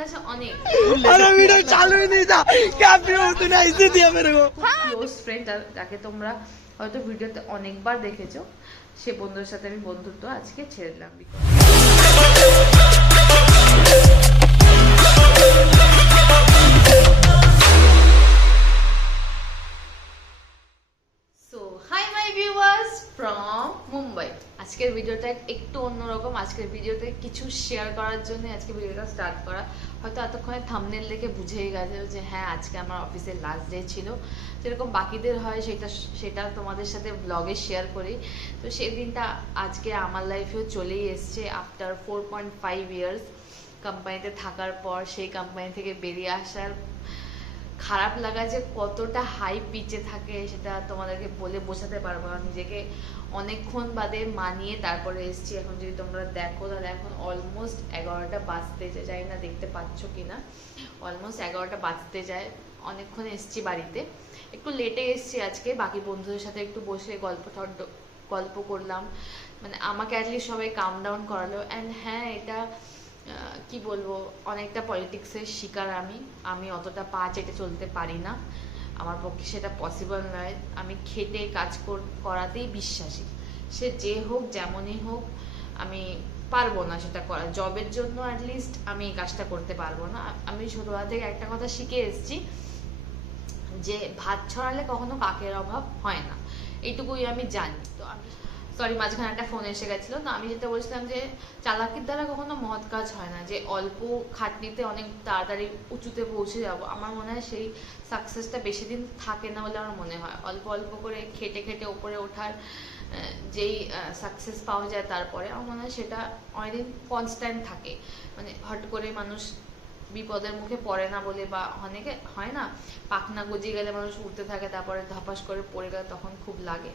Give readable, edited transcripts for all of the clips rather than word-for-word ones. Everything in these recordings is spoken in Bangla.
কাছে অনেক ক্লোজ ফ্রেন্ড যাকে তোমরা হয়তো ভিডিওতে অনেকবার দেখেছো, সে বন্ধুর সাথে আমি বন্ধুত্ব আজকে ছেড়ে দিলাম। So hi my viewers from Mumbai. আজকের ভিডিওটা একটু অন্যরকম। আজকের ভিডিওতে কিছু শেয়ার করার জন্য আজকে ভিডিওটা স্টার্ট করা। হয়তো এতক্ষণে থাম্বনেল দেখে বুঝেই গেছে যে হ্যাঁ আজকে আমার অফিসের লাস্ট ডে ছিল। যেরকম বাকিদের হয় সেটা তোমাদের সাথে ব্লগে শেয়ার করি। তো সেই দিনটা আজকে আমার লাইফেও চলেই এসছে। আফটার 4.5 ইয়ার্স কোম্পানিতে থাকার পর, সেই কোম্পানি থেকে বেরিয়ে আসার খারাপ লাগা যে কতটা হাই পিচে থাকে সেটা তোমাদেরকে বলে বোঝাতে পারবো না। নিজেকে অনেকক্ষণ বাদে মানিয়ে তারপরে এসছি। এখন যদি তোমরা দেখো তাহলে এখন অলমোস্ট 11টা বাজতে যায়, জানি না দেখতে পাচ্ছ কিনা, অলমোস্ট 11টা বাজতে যায়। অনেকক্ষণ এসছি বাড়িতে, একটু লেটে এসছি আজকে। বাকি বন্ধুদের সাথে একটু বসে গল্প করলাম, মানে আমাকে অ্যাটলিস্ট সবাই কাম ডাউন করালো। অ্যান্ড হ্যাঁ, এটা কি বলবো, অনেকটা পলিটিক্সের শিকার আমি অতটা পা চেটে চলতে পারি না, আমার পক্ষে সেটা পসিবল নয়। আমি খেটে কাজ করাতেই বিশ্বাসী, সে যে হোক যেমনই হোক আমি পারবো না সেটা করা। জবের জন্য অ্যাটলিস্ট আমি এই কাজটা করতে পারবো না। আমি ছোটবেলা থেকে একটা কথা শিখে এসেছি যে ভাত ছড়ালে কখনো কাকের অভাব হয় না, এইটুকুই আমি জানি। তো আমি সরি, মাঝখানে একটা ফোন এসে গেছিলো। তো আমি যেটা বলছিলাম যে চালাকির দ্বারা কখনো মহৎ কাজ হয় না, যে অল্প খাটনিতে অনেক তাড়াতাড়ি উঁচুতে পৌঁছে যাব। আমার মনে হয় সেই সাকসেসটা বেশি দিন থাকে না বলে আমার মনে হয়। অল্প অল্প করে খেটে খেটে ওপরে ওঠার যেই সাকসেস পাওয়া যায় তারপরে, আমার মনে হয় সেটা অনেকদিন কনস্ট্যান্ট থাকে। মানে হট করে মানুষ বিপদের মুখে পড়ে না বলে, বা অনেকে হয় না পাখনা গজিয়ে গেলে মানুষ উঠতে থাকে, তারপরে ধপাস করে পড়ে গেলে তখন খুব লাগে।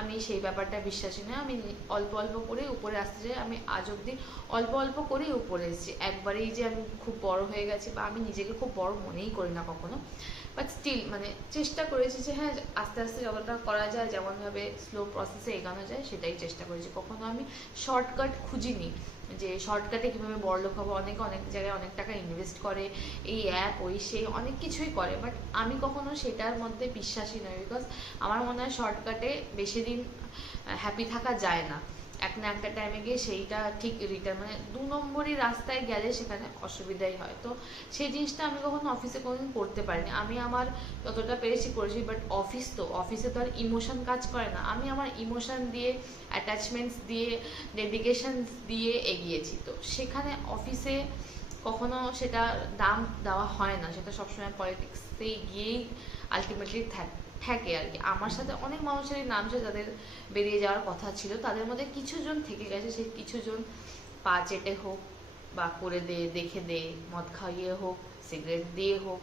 আমি সেই ব্যাপারটা বিশ্বাসী নয়। আমি অল্প অল্প করে উপরে আসতে চাই। আমি আজ অব্দি অল্প অল্প করেই উপরে এসেছি। একবারেই যে আমি খুব বড় হয়ে গেছি, বা আমি নিজেকে খুব বড় মনেই করি না কখনো, বাট স্টিল মানে চেষ্টা করেছি যে হ্যাঁ আস্তে আস্তে যতটা করা যায়, যেমনভাবে স্লো প্রসেসে এগোনো যায় সেটাই চেষ্টা করেছি। কখনো আমি শর্টকাট খুঁজিনি যে শর্টকাটে কীভাবে বড়লোক হবো। অনেক জায়গায় অনেক টাকা ইনভেস্ট করে, এই অ্যাপ ওই সেই অনেক কিছুই করে, বাট আমি কখনো সেটার মধ্যে বিশ্বাসী নই। বিকজ আমার মনে হয় শর্টকাটে বেশি দিন হ্যাপি থাকা যায় না। এক না একটা টাইমে গিয়ে সেইটা ঠিক রিটার্ন, মানে 2 নম্বরই রাস্তায় গেলে সেখানে অসুবিধাই হয়। তো সেই জিনিসটা আমি কখনো অফিসে কোনোদিন করতে পারিনি। আমি আমার যতটা পেরেছি করেছি, বাট অফিসে তো আর ইমোশন কাজ করে না। আমি আমার ইমোশন দিয়ে, অ্যাটাচমেন্টস দিয়ে, ডেডিকেশন দিয়ে এগিয়েছি। তো সেখানে অফিসে কখনো সেটা দাম দেওয়া হয় না, সেটা সবসময় পলিটিক্সেই গিয়েই আলটিমেটলি থাকে আর কি। আমার সাথে অনেক মানুষেরই নাম ছিল যাদের বেরিয়ে যাওয়ার কথা ছিল, তাদের মধ্যে কিছুজন থেকে গেছে। সেই কিছুজন পা চেটে হোক, বা করে দেখে মদ খাইয়ে হোক, সিগারেট দিয়ে হোক,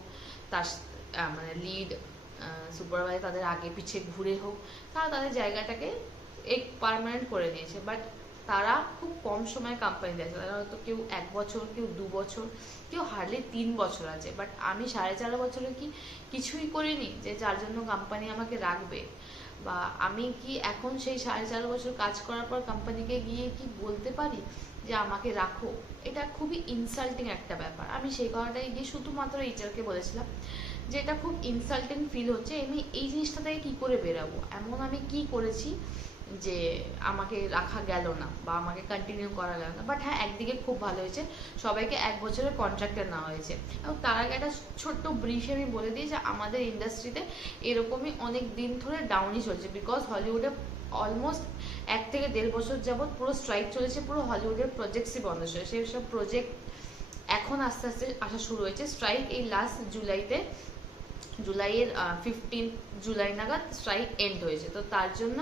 তার মানে লিড সুপারভাইজার তাদের আগে পিছে ঘুরে হোক, তারা তাদের জায়গাটাকে পার্মানেন্ট করে নিয়েছে। বাট তারা খুব কম সময় কোম্পানিতে আছে। তারা হয়তো কেউ 1 বছর, কেউ 2 বছর, কেউ হার্ডলি 3 বছর আছে। বাট আমি 4.5 বছরে কি কিছুই করিনি যে যার জন্য কোম্পানি আমাকে রাখবে? বা আমি কি এখন সেই 4.5 বছর কাজ করার পর কোম্পানিকে গিয়ে কি বলতে পারি যে আমাকে রাখো? এটা খুবই ইনসাল্টিং একটা ব্যাপার। আমি সেই কথাটাই গিয়ে শুধুমাত্র এইচআরকে বলেছিলাম যে এটা খুব ইনসাল্টিং ফিল হচ্ছে, আমি এই জিনিসটা থেকে কী করে বেরাবো? এমন আমি কি করেছি যে আমাকে রাখা গেল না, বা আমাকে কন্টিনিউ করা গেল না? বাট হ্যাঁ, একদিকে খুব ভালো হয়েছে, সবাইকে 1 বছরের কন্ট্রাক্টে নেওয়া হয়েছে। এবং তার আগে একটা ছোট্ট ব্রিফে আমি বলে দিই যে আমাদের ইন্ডাস্ট্রিতে এরকমই অনেক দিন ধরে ডাউনই চলছে। বিকজ হলিউডে অলমোস্ট 1 থেকে 1.5 বছর যাবৎ পুরো স্ট্রাইক চলেছে, পুরো হলিউডের প্রজেক্টসই বন্ধ ছিল। সেই সব প্রজেক্ট এখন আস্তে আস্তে আসা শুরু হয়েছে। স্ট্রাইক এই লাস্ট জুলাইয়ের 15 জুলাই নাগাদ স্ট্রাইক এন্ড হয়েছে। তো তার জন্য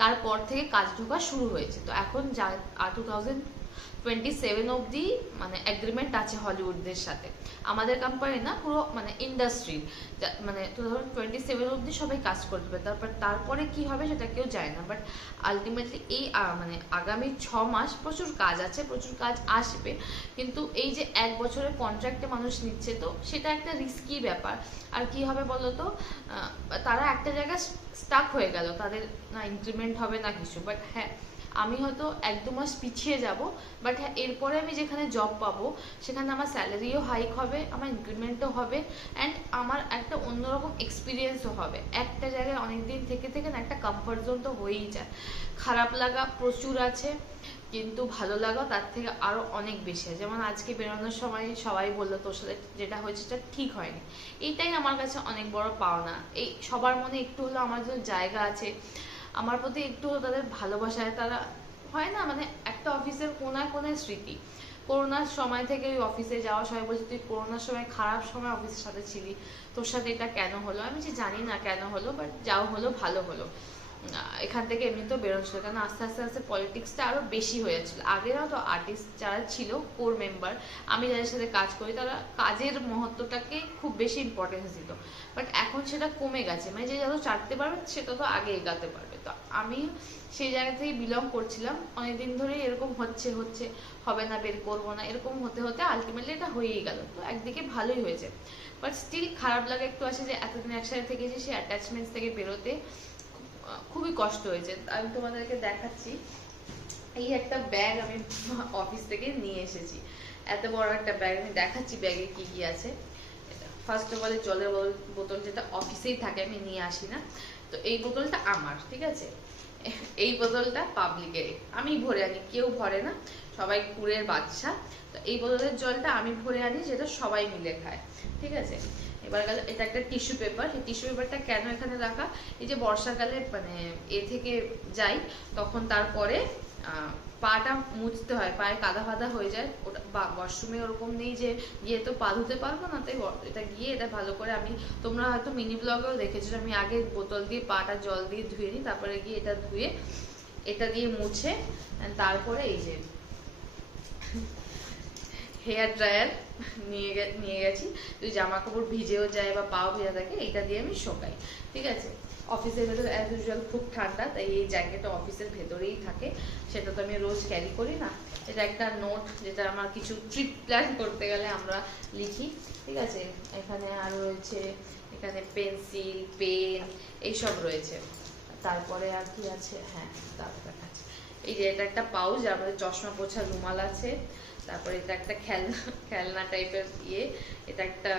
তারপর থেকে কাজ ঢোকা শুরু হয়েছে। তো এখন 2027 অবধি মানে এগ্রিমেন্ট আছে হলিউডদের সাথে, আমাদের কোম্পানি না, পুরো মানে ইন্ডাস্ট্রি, মানে 2027 অবধি সবাই কাজ করবে। তারপরে কি হবে সেটা কেউ জানে না। বাট আলটিমেটলি এই মানে আগামী 6 মাস প্রচুর কাজ আছে, প্রচুর কাজ আসবে। কিন্তু এই যে 1 বছরের কন্ট্রাক্টে মানুষ নিচ্ছে, তো সেটা একটা রিস্কি ব্যাপার। আর কি হবে বলতো, তারা একটা জায়গায় স্টাক হয়ে গেল, তাদের না ইনক্রিমেন্ট হবে না কিছু। বাট হ্যাঁ, আমি হয়তো 1-2 মাস পিছিয়ে যাব, বাট হ্যাঁ এরপরে আমি যেখানে জব পাবো সেখানে আমার স্যালারিও হাইক হবে, আমার ইনক্রিমেন্টও হবে, অ্যান্ড আমার একটা অন্যরকম এক্সপিরিয়েন্সও হবে। একটা জায়গায় অনেক দিন থেকে থেকে না একটা কমফর্ট জোন তো হয়েই যায়। খারাপ লাগা প্রচুর আছে, কিন্তু ভালো লাগা তার থেকে আরো অনেক বেশি আছে। যেমন আজকে বেরোনোর সময় সবাই বললো তোর সাথে যেটা হয়েছে সেটা ঠিক হয়নি, এইটাই আমার কাছে অনেক বড় পাওনা। এই সবার মনে একটু হলো আমার জন্য জায়গা আছে, আমার প্রতি একটু হলো তাদের ভালোবাসায়, তারা হয় না মানে একটা অফিসের কোনায় কোনায় স্মৃতি। করোনার সময় থেকে ওই অফিসে যাওয়া, সবাই বলছে তুই করোনার সময় খারাপ সময় অফিসের সাথে ছিলি, তোর সাথে এটা কেন হলো? আমি যে জানি না কেন হলো, বাট যাও হলো ভালো হলো। এখান থেকে এমনিতেও বেরোচ্ছিল, কারণ আস্তে আস্তে আস্তে পলিটিক্সটা আরো বেশি হয়ে যাচ্ছিল। আগেরাও তো আর্টিস্ট যারা ছিল কোর মেম্বার, আমি যাদের সাথে কাজ করি, তারা কাজের মহত্বটাকে খুব বেশি ইম্পর্টেন্স দিত, বাট এখন সেটা কমে গেছে। মানে যে যত চাটতে পারবে সে তত আগে এগাতে পারবে। তো আমি সেই জায়গা থেকে বিলং করছিলাম, অনেকদিন ধরে এরকম হচ্ছে হচ্ছে হবে না, বের করবো না, এরকম হতে হতে আলটিমেটলি এটা হয়েই গেল। তো একদিকে ভালোই হয়েছে, বাট স্টিল খারাপ লাগে একটু আসে যে এতদিন একসাথে থেকেছি, সেই অ্যাটাচমেন্টস থেকে বেরোতে খুবই কষ্ট হয়েছে। আমি তোমাদেরকে দেখাচ্ছি, এই একটা ব্যাগ আমি অফিস থেকে নিয়ে এসেছি, এত বড় একটা ব্যাগ। আমি দেখাচ্ছি ব্যাগে কি কি আছে। ফার্স্ট অফ অল জলের বোতল যেটা অফিসেই থাকে, আমি নিয়ে আসি না। তো এই বোতলটা আমার, ঠিক আছে, এই বোতলটা পাবলিকের, আমি ভরে আনি, কেউ ভরে না, সবাই কুড়ের বাচ্চা। তো এই বোতলের জলটা আমি ভরে আনি, যেটা সবাই মিলে খায়, ঠিক আছে। এবার গেল এটা একটা টিস্যু পেপার। এই টিস্যু পেপারটা কেন এখানে রাখা, এই যে বর্ষাকালে মানে এ থেকে যাই, তখন তারপরে পাটা মুছতে হয়, পায়ে কাদা ফাদা হয়ে যায়, ওটা ওয়াশরুমে ওরকম নেই যে গিয়ে তো পা ধুতে পারবো না, তাই এটা গিয়ে এটা ভালো করে আমি, তোমরা হয়তো মিনি ব্লগেও দেখেছো, আমি আগে বোতল দিয়ে পাটা জল দিয়ে ধুয়ে নিই, তারপরে গিয়ে এটা ধুয়ে এটা দিয়ে মুছে, তারপরে এই যে হেয়ার ড্রায়ার নিয়ে গেছি, তুই জামা কাপড় ভিজেও যায় বা পাও ভেজা থাকে, এটা দিয়ে আমি শোকাই, ঠিক আছে। অফিসের ভেতরে অ্যাজ ইউজুয়াল খুব ঠান্ডা, তাই এই জ্যাকেটটা অফিসের ভেতরেই থাকে, সেটা তো আমি রোজ ক্যারি করি না। এটা একটা নোট, যেটা আমার কিছু ট্রিপ প্ল্যান করতে গেলে আমরা লিখি, ঠিক আছে। এখানে আর রয়েছে, এখানে পেন্সিল, পেন, এইসব রয়েছে। তারপরে আর কি আছে, হ্যাঁ তারপর দেখাচ্ছি, এই যে এটা একটা পাউচ, আমাদের চশমা পোছার রুমাল আছে। তারপরে এটা একটা খেলনা টাইপের ইয়ে, এটা একটা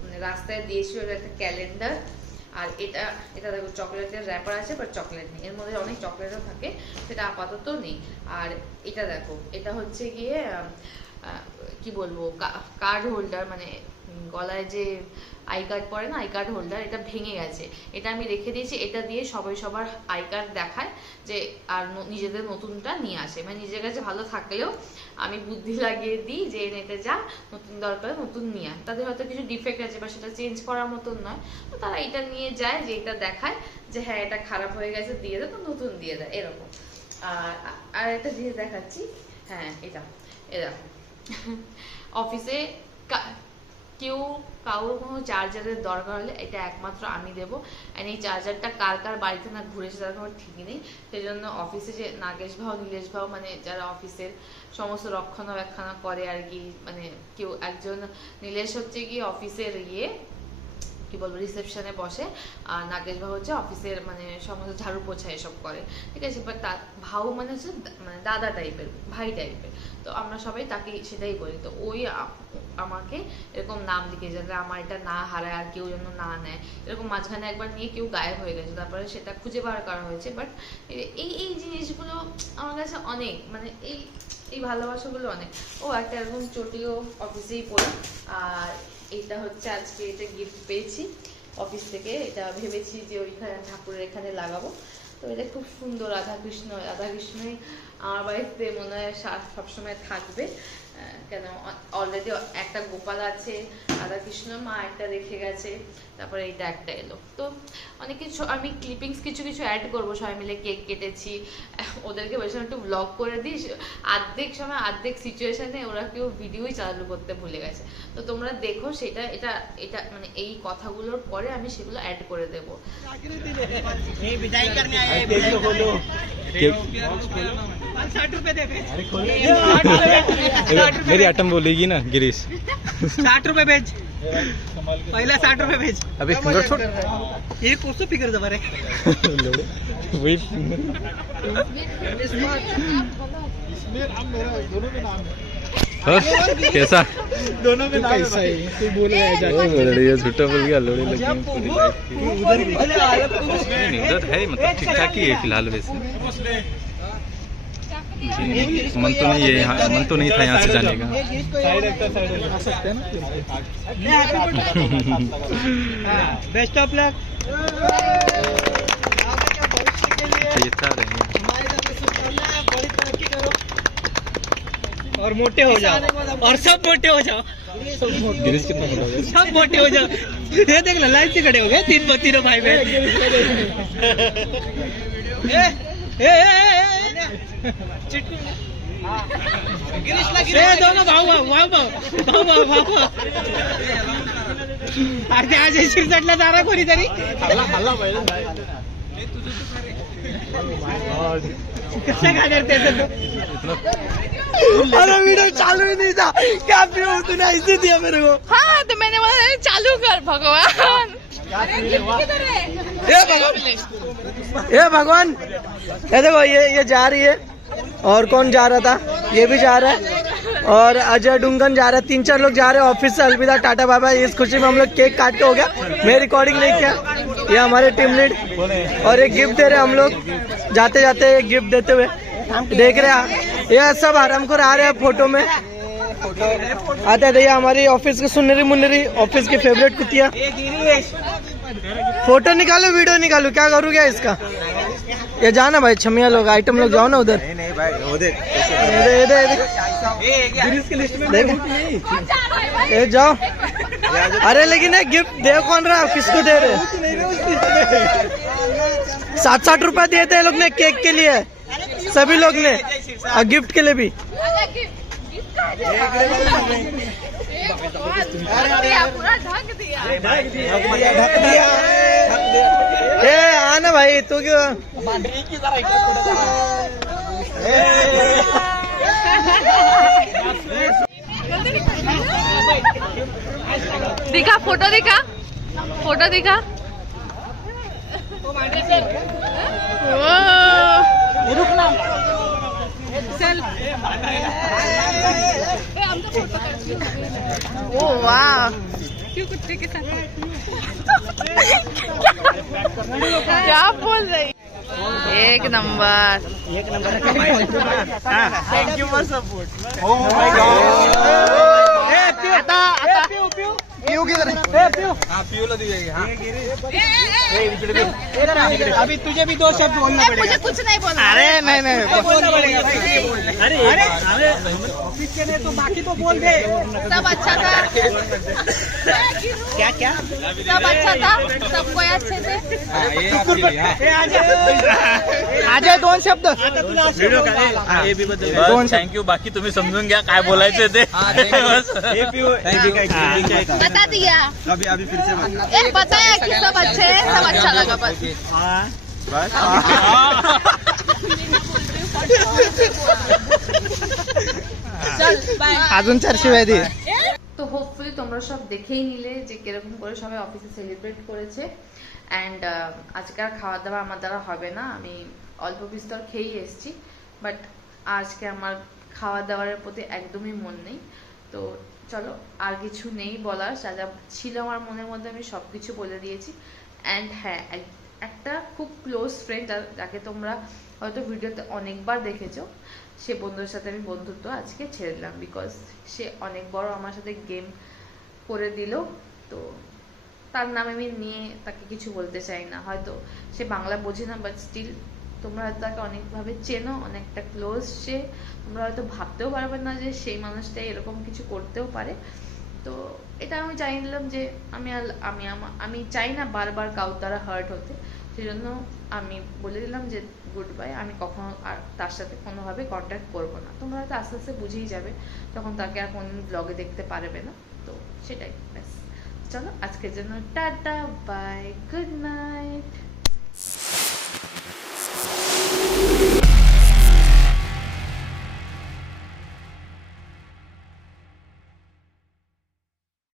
মানে রাস্তায় দিয়েছিল, এটা একটা ক্যালেন্ডার। আর এটা এটা দেখো চকলেটের র্যাপার আছে, বাট চকলেট নেই, এর মধ্যে অনেক চকলেটও থাকে, সেটা আপাতত নেই। আর এটা দেখো, এটা হচ্ছে গিয়ে কি বলবো, কার্ড হোল্ডার, মানে গলায় যে আই কার্ড পরে না, আই কার্ড হোল্ডার, এটা ভেঙে গেছে, এটা আমি রেখে দিয়েছি। এটা দিয়ে সবাই সবার আই কার্ড দেখায় যে, আর নিজেদের নতুনটা নিয়ে আসে, মানে নিজের কাছে ভালো থাকলেও আমি বুদ্ধি লাগিয়ে দিই যে নেতে যা, নতুন দরকার নতুন নিয়ে আয়। তাদের হয়তো কিছু ডিফেক্ট আছে বা সেটা চেঞ্জ করার মতন নয়, তো তারা এটা নিয়ে যায়, যে এটা দেখায় যে হ্যাঁ এটা খারাপ হয়ে গেছে, দিয়ে দেয়, তো নতুন দিয়ে দেয়, এরকম। আর একটা জিনিস দেখাচ্ছি, হ্যাঁ এটা এরা অফিসে কেউ কারোর কোনো চার্জারের দরকার হলে এটা একমাত্র আমি দেবো। অ্যান্ড এই চার্জারটা কার কার বাড়িতে না ঘুরেছে তার কোনো ঠিক নেই, সেই জন্য অফিসে যে নাগেশ ভাও নীলেশ ভাও, মানে যারা অফিসের সমস্ত রক্ষণাবেক্ষণ করে আর কি, মানে কেউ একজন, নীলেশ হচ্ছে কি অফিসের ইয়ে কি বলবো রিসেপশনে বসে, আর নাগেশ ভাও হচ্ছে অফিসের মানে সমস্ত ঝাড়ু পোছা এসব করে, ঠিক আছে। বাট তার ভাউ মানে হচ্ছে মানে দাদা টাইপের, ভাই টাইপের, তো আমরা সবাই তাকে সেটাই বলি। তো ওই আমাকে এরকম নাম লিখে, যাতে আমার এটা না হারায় আর কেউ যেন না নেয়। এরকম মাঝখানে একবার নিয়ে কেউ গায়েব হয়ে গেছে, তারপরে সেটা খুঁজে বার করা হয়েছে। বাট এই এই জিনিসগুলো আমার কাছে অনেক, মানে এই ভালোবাসাগুলো অনেক। ও একটা এরকম চটিও অফিসেই পড়ি। আর এটা হচ্ছে আজকে এটা গিফট পেয়েছি অফিস থেকে, এটা ভেবেছি যে ওইখানে ঠাকুরের এখানে লাগাবো। তো এটা খুব সুন্দর, রাধাকৃষ্ণই আমার বাড়িতে মনে হয় সবসময় থাকবে, কেন অলরেডি একটা গোপাল আছে, রাধাকৃষ্ণ মা একটা রেখে গেছে, তারপরে এইটা একটা এলো। তো অনেক কিছু আমি ক্লিপিংস কিছু কিছু অ্যাড করবো, সবাই মিলে কেক কেটেছি, ওদেরকে বলেছিলাম একটু ব্লগ করে দিস, আর্ধেক সময় আর্ধেক সিচুয়েশনে ওরা কেউ ভিডিওই চালু করতে ভুলে গেছে। তো তোমরা দেখো সেটা, এটা এটা মানে এই কথাগুলোর পরে আমি সেগুলো অ্যাড করে দেবো। मेरी आइटम बोलेगी ना गिरीश, 60 रुपए भेज। पहिला 60 रुपये भेज. अबे फिंगर छोड़. ये कोसो फिगर जबर है. वही और कैसा दोनों में कैसा है तू बोल रहा है बोल रही है झूठा बोल गया लोड़े लगी है पूरी लाइफ की. नहीं उधर है मतलब ठीक ठाक ही है फिलहाल वैसे. मन तो नहीं है यहाँ, मन तो नहीं था यहाँ से जाने का. Best of luck. देता रहे और मोटे हो जाओ और सब मोटे हो जाओ. गिरीश कितना मोटा हो गया. सब मोटे हो जाओ. ये देख लो लाइन से खड़े हो गए तीनों भाई बहन. दोनों भाऊ अरे आज शिरसटला जारा कोणीतरी. कसं काय करते अरे वीडियो चालू ही नहीं था. क्या पियो तूने ऐसे दिया मेरे को. हाँ तो मैंने बोला चालू कर भगवान. ये भगवान ये देखो ये जा रही है. और कौन जा रहा था ये भी जा रहा है. और अजय डुंगन जा रहा है. 3-4 लोग जा रहे हैं ऑफिस से. अलविदा टाटा बाय बाय. इस खुशी में हम लोग केक काट के हो गया. मैं रिकॉर्डिंग नहीं किया. ये हमारे टीम लीड और एक गिफ्ट दे रहे हम लोग जाते जाते. एक गिफ्ट देते हुए देख रहे हैं. ये सब आरामखोर आ रहे हैं फोटो में आते थे. ये हमारी ऑफिस की सुनरी मुन्नरी ऑफिस की फेवरेट कुतिया. फोटो निकालो वीडियो निकालो क्या करूँ क्या इसका. ये जाना भाई छमिया लोग आइटम लोग जाओ ना उधर. नहीं भाई वो देख ये जाओ. अरे लेकिन ये गिफ्ट दे कौन रहा है किसको दे रहे. 60 रुपए दिए थे लोग ने केक के लिए सभी लोग ने और गिफ्ट के लिए भी. ए आना भाई तू क्यों. दिखा फोटो दिखा चल. ओ वाह क्यों कुत्ते के साथ क्या बोल रही. एक number. Thank you for support. Oh my god. Piyu किधर है. पियूला दीजिएगा. अभी तुझे भी 2 शब्द बोलना पड़ेगा. मुझे कुछ नहीं बोलना. अरे नहीं बोलना पड़ेगा. अरे ऑफिस के लिए तो बाकी तो बोल दे. सब अच्छा था. क्या सब अच्छा था. सबको अच्छे थे. आज 2 शब्द. Thank you. बाकी तुम्ही समजून घ्या काय बोलायचं ते. बता दिया. अभी फिर से बताया कि सब अच्छे हैं. सब अच्छा लगा बस. चल बाय. अजून 400 वेळा दे. তো হোপফুলি তোমরা সব দেখেই নিলে যে কিরকম করে সবাই অফিসে সেলিব্রেট করেছে. অ্যান্ড আজকে আর খাওয়া দাওয়া আমার দ্বারা হবে না. আমি অল্প বিস্তর খেয়েই এসেছি. বাট আজকে আমার খাওয়া দাওয়ার প্রতি একদমই মন নেই. তো চলো আর কিছু নেই বলার. যা যা ছিল আমার মনের মধ্যে আমি সব কিছু বলে দিয়েছি. অ্যান্ড হ্যাঁ একটা খুব ক্লোজ ফ্রেন্ড যাকে তোমরা হয়তো ভিডিওতে অনেকবার দেখেছো সে বন্ধুর সাথে আমি বন্ধুত্ব আজকে ছেড়ে দিলাম. বিকজ সে অনেক বড় আমার সাথে গেম করে দিল. তো তার নাম আমি নিয়ে তাকে কিছু বলতে চাই না. হয়তো সে বাংলা বোঝে না বাট স্টিল তোমরা হয়তো তাকে অনেকভাবে চেনো. অনেকটা ক্লোজ সে. তোমরা হয়তো ভাবতেও পারবে না যে সেই মানুষটা এরকম কিছু করতেও পারে. তো এটা আমি জানিয়ে দিলাম যে আমি চাই না বারবার কারোর দ্বারা হার্ট হতে. সেজন্য আমি বলে দিলাম যে গুড বাই. আমি কখনো আর তার সাথে কোনোভাবে কন্ট্যাক্ট করবো না. তোমরা হয়তো আস্তে আস্তে বুঝেই যাবে তখন তাকে আর কোনদিন ব্লগে দেখতে পারবে না. তো সেটাই ব্যাস. চলো আজকের জন্য টাটা বাই গুড নাইট.